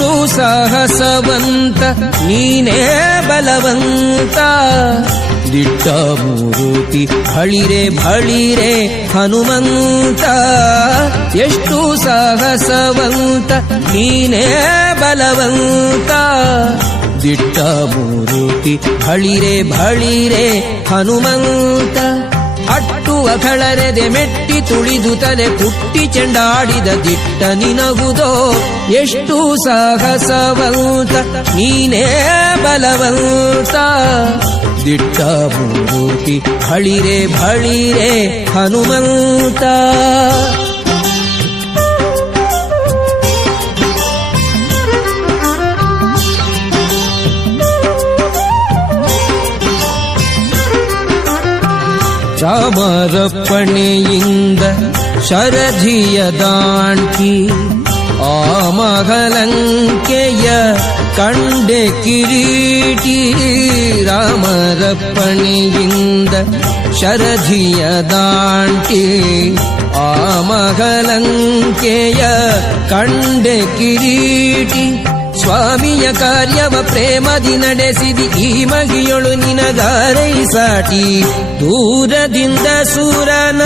ಎಷ್ಟು ಸಾಹಸವಂತ ನೀನೇ ಬಲವಂತ. ದಿಟ್ಟ ಮೂರುತಿ ಭಳಿರೆ ಭಳಿರೆ ಹನುಮಂತ. ಎಷ್ಟು ಸಾಹಸವಂತ ನೀನೇ ಬಲವಂತ. ದಿಟ್ಟ ಮೂರುತಿ ಭಳಿರೆ ಭಳಿರೆ ಹನುಮಂತ. ಅಟ್ಟು ಅಖಳರೆದೆ ಮೆಟ್ಟಿ ತುಳಿದು ತಲೆ ಕುಟ್ಟಿ ಚೆಂಡಾಡಿದ ದಿಟ್ಟ ನಿನಗುದೋ. ಎಷ್ಟು ಸಾಹಸವಂತ ನೀನೇ ಬಲವಂತ. ದಿಟ್ಟ ಮೂರುತಿ ಭಳಿರೆ ಭಳಿರೆ ಹನುಮಂತ. ಚಾಮರಪ್ಪಣೆಯಿಂದ ಶರಧಿಯ ದಾಂಟಿ ಆ ಮಹಲಂಕೆಯ ಕಂಡೆ ಕಿರೀಟಿ. ರಾಮರಪ್ಪಣೆಯಿಂದ ಶರಧಿಯ ದಾಂಟಿ ಆ ಮಹಲಂಕೆಯ ಕಂಡೆ ಕಿರೀಟಿ. ಸ್ವಾಮಿಯ ಕಾರ್ಯವ ಪ್ರೇಮದಿ ನಡೆಸಿದಿ ಈ ಮಗಿಯೊಳು ನಿನಗಾರೈ ಸಾಟಿ. ದೂರದಿಂದ ಸೂರನ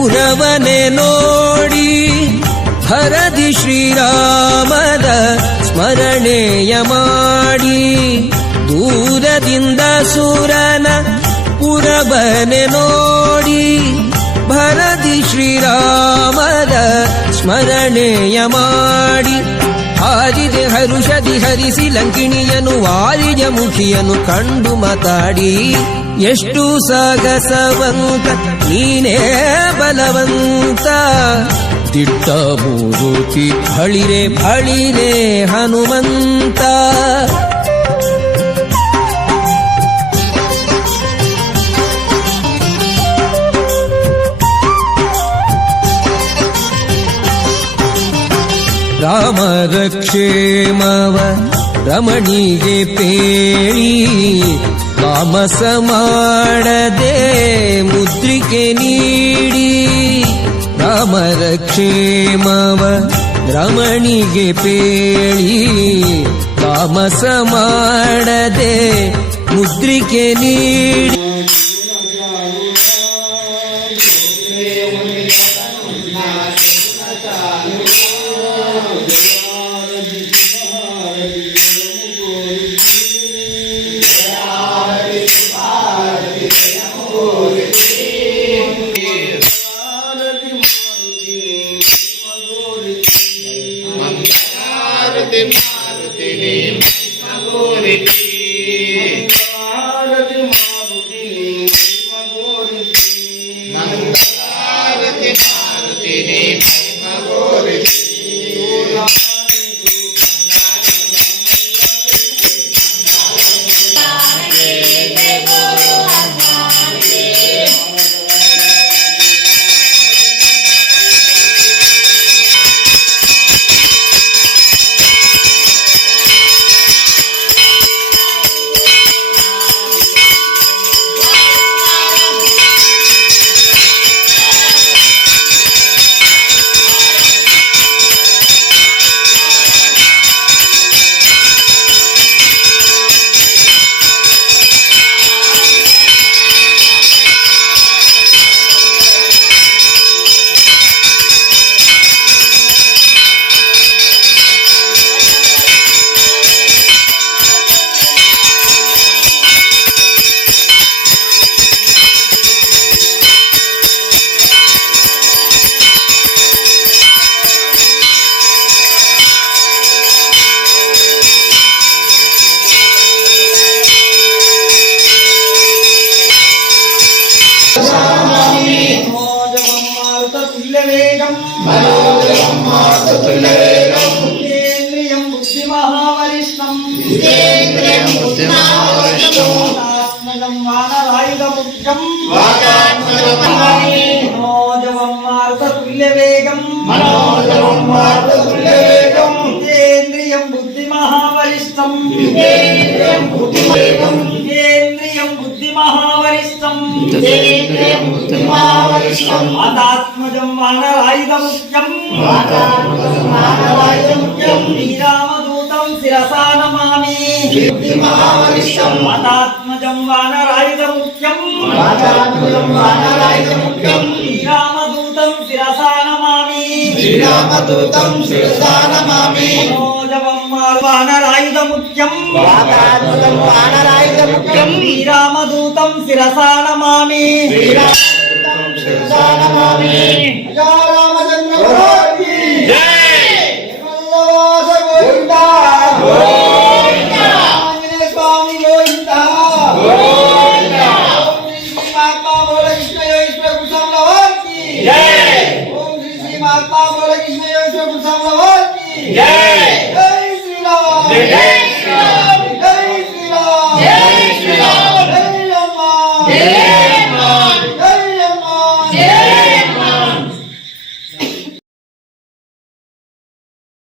ಉರವನೆ ನೋಡಿ ಹರದಿ ಶ್ರೀರಾಮದ ಸ್ಮರಣೆಯ ಮಾಡಿ. ದೂರದಿಂದ ಸೂರನ ಉರವನೆ ನೋಡಿ ಭರದಿ ಶ್ರೀರಾಮದ ಸ್ಮರಣೆಯ ಮಾಡಿ. ಹಾರಿದೆ ಹರುಷದಿ ಹರಿಸಿ ಲಂಕಿಣಿಯನು ವಾರಿಜ ಮುಖಿಯನು ಕಂಡು ಮಾತಾಡಿ. ಎಷ್ಟು ಸಾಗಸವಂತ ನೀನೇ ಬಲವಂತ. ದಿಟ್ಟ ಮೂರುತಿ ಭಳಿರೆ ಭಳಿರೆ ಹನುಮಂತ. ರಾಮರ ಕ್ಷೇಮವ ರಮಣಿಗೆ ಪೇಳಿ ತಾಮಸ ಮಾಡದೆ ಮುದ್ರಿಕೆ ನೀಡಿ. ರಾಮರ ಕ್ಷೇಮವ ರಮಣಿಗೆ ಪೇಳಿ ತಾಮಸ ಮಾಡದೆ ಮುದ್ರಿಕೆ ನೀಡಿ. आत्मजं वानरायुधमुख्यं శిరసా నమామి మాతాత్మజం వానరాయుధముఖ్యం శ్రీరామదూతం శిరసా నమామి మనోజవం వానరాయుధముఖ్యం శ్రీరామదూతం శిరసా నమామి రామచంద్ర